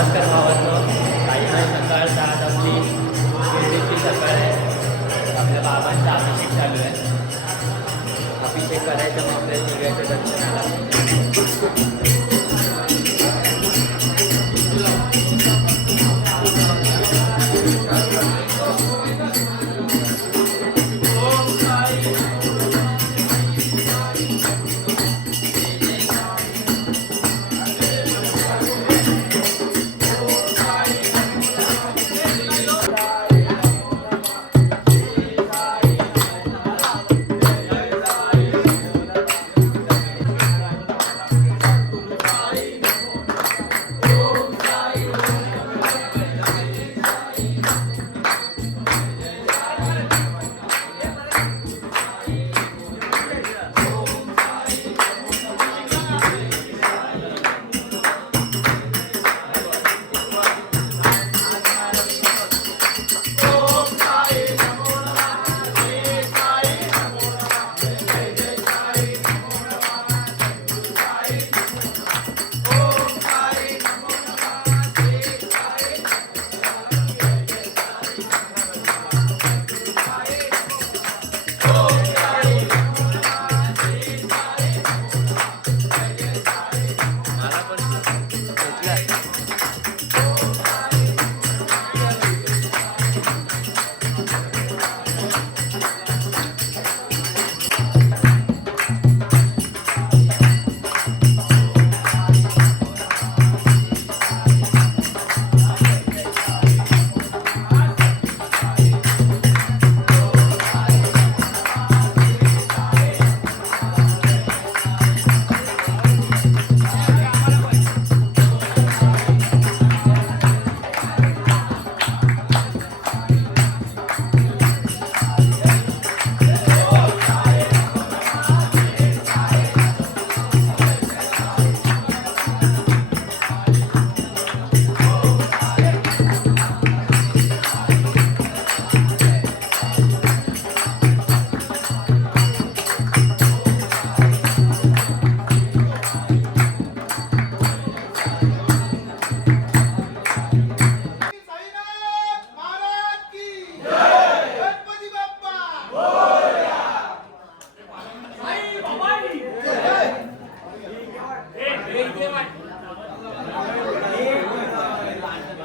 नमस्कार भावांनो. काही नाही सकाळ 10 आपली वेगवेगळी सकाळ आहे. आपल्या बाबांचा अभिषेक चालू आहे. अभिषेक करायचं मग आपल्या दिव्याच्या दर्शनाला.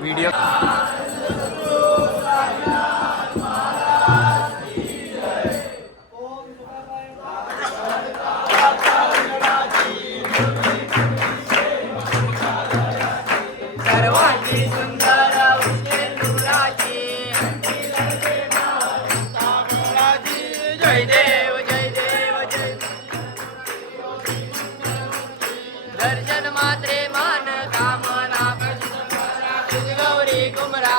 व्हिडिओ दर्शन मात्रे मान कामना गौरी कुमरा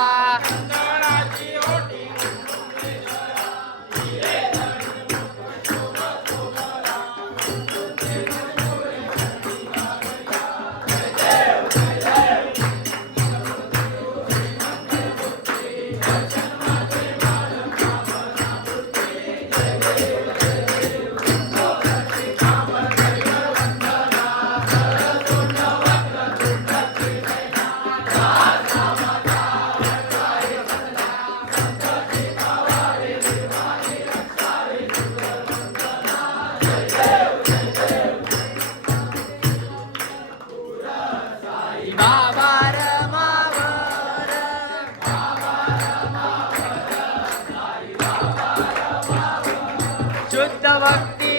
शुद्ध भक्ती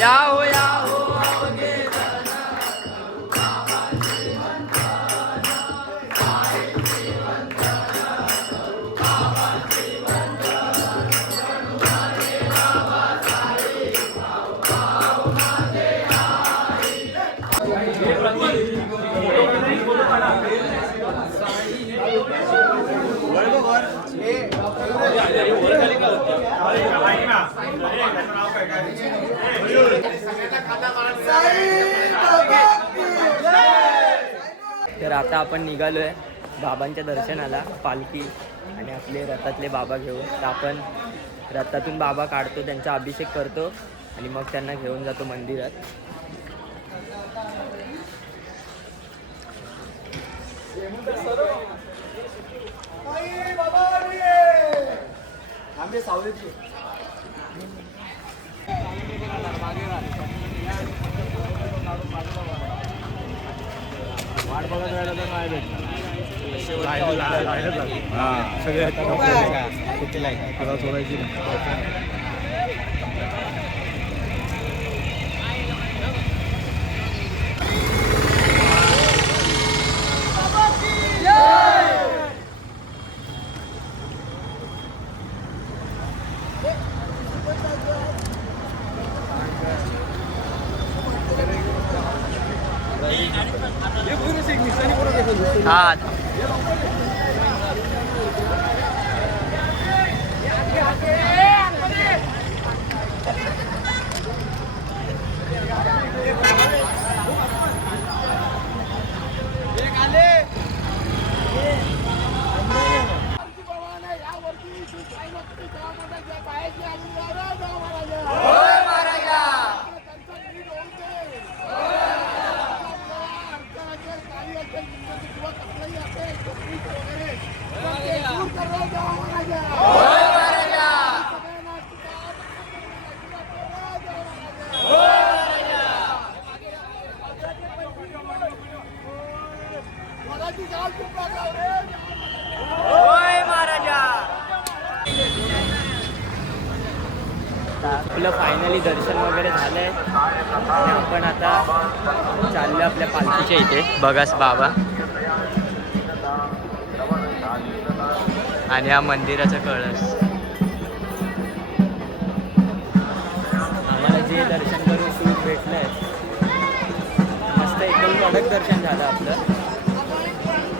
याहो याहो तर आता आपण निघालोय बाबांच्या दर्शनाला, पालखी आणि आपले रथातले बाबा घेऊन. तर आपण रथातून बाबा काढतो, त्यांचा अभिषेक करतो आणि मग त्यांना घेऊन जातो मंदिरात. वाट बघत राहिलं तर नाही भेटणार. सोडायची हा. आपलं फायनली दर्शन वगैरे झालंय आणि आपण आता चाललो आपल्या पालखीच्या इथे. बघास बाबा आणि हा मंदिराचा कळस. आम्हाला जे दर्शन करून सूट भेटलंय, मस्त एकदम कडक दर्शन झालं आपलं.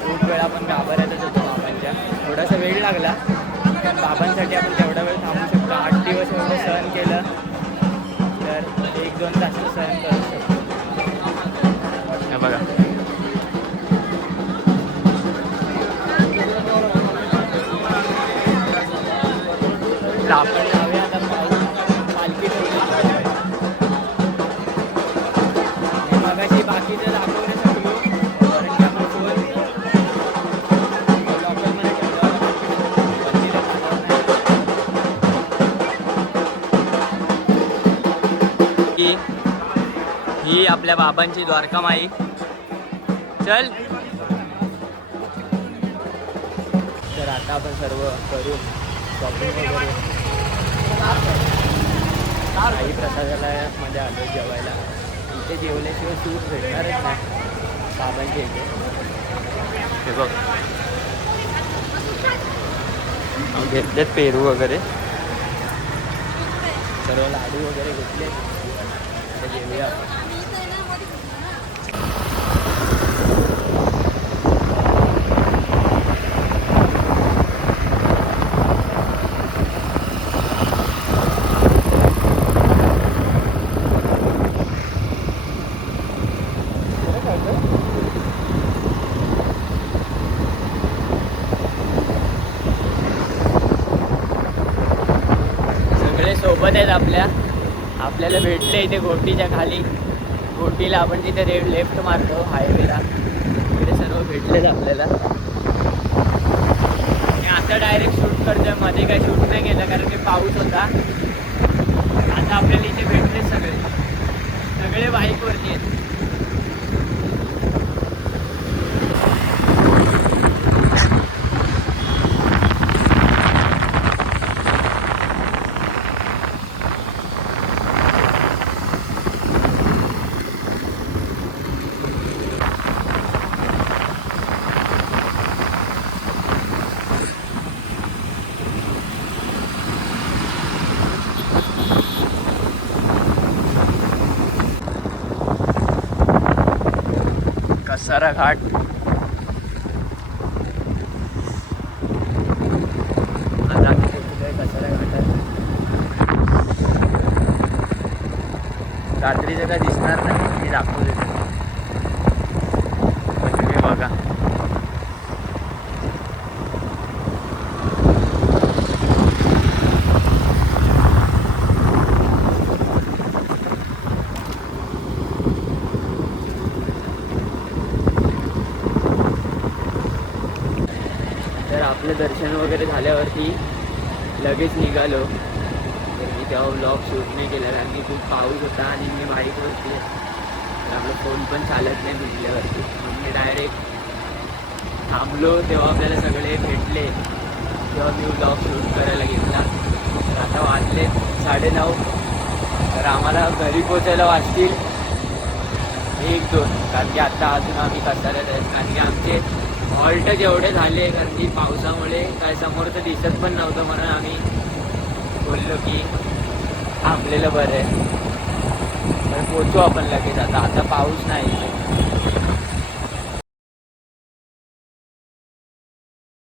खूप वेळ आपण गाभाऱ्यातच होतो बाबांच्या. थोडासा वेळ लागला पण बाबांसाठी आपण तेवढा वेळ थांबू शकतो. 8 दिवस एवढं सहन केलं तर 1-2 तास सहन करू शकतो. बघा आपण जाऊया आता पालखी मगाशी बाकीचं दाखवणे सगळं ही आपल्या बाबांची द्वारकामाई. चल तर आता आपण सर्व करू शॉपिंग वगैरे. काही प्रसादालयामध्ये आलो जेवायला. इथे जेवल्याशिवाय सूट भेटणारच नाही बाबांच्या इथे. हे बघ घेतलेत पेरू वगैरे, सर्व लाडू वगैरे घेतले. आता जेवूया. सोबत आहेत आपल्याला भेटले इथे घोटीच्या खाली. घोटीला आपण तिथे लेफ्ट मारतो हायवेला. इकडे सर्व भेटलेच आपल्याला. आणि आता डायरेक्ट शूट करतोय. मध्ये काही शूट नाही केलं कारण की पाऊस होता. आता आपल्याला इथे भेटले सगळे बाईकवरती आहेत. कसारा घाट. कसारा घाटात रात्रीचं काय दिसणार नाही, मी दाखवू देतो. तुम्ही बघा. आपलं दर्शन वगैरे झाल्यावरती लगेच निघालो. तर मी तेव्हा व्लॉग शूट नाही केला कारण की खूप पाऊस होता आणि मी बाईकवरती आपला फोन पण चालत नाही भिजल्यावरती. मग मी डायरेक्ट थांबलो तेव्हा आपल्याला सगळे भेटले तेव्हा मी व्लॉग शूट करायला घेतला. तर आता वाजले 9:30. तर आम्हाला घरी पोचायला वाजतील 1-2 कारण की आता अजून आम्ही कसाऱ्यात आहेत. कारण की आमचे हॉल्ट जेवढे झाले कारण की पावसामुळे काय समोरचं दिसत पण नव्हतं म्हणून आम्ही बोललो की थांबलेलं बरं आहे. तर पोचू आपण लगेच. आता पाऊस नाही.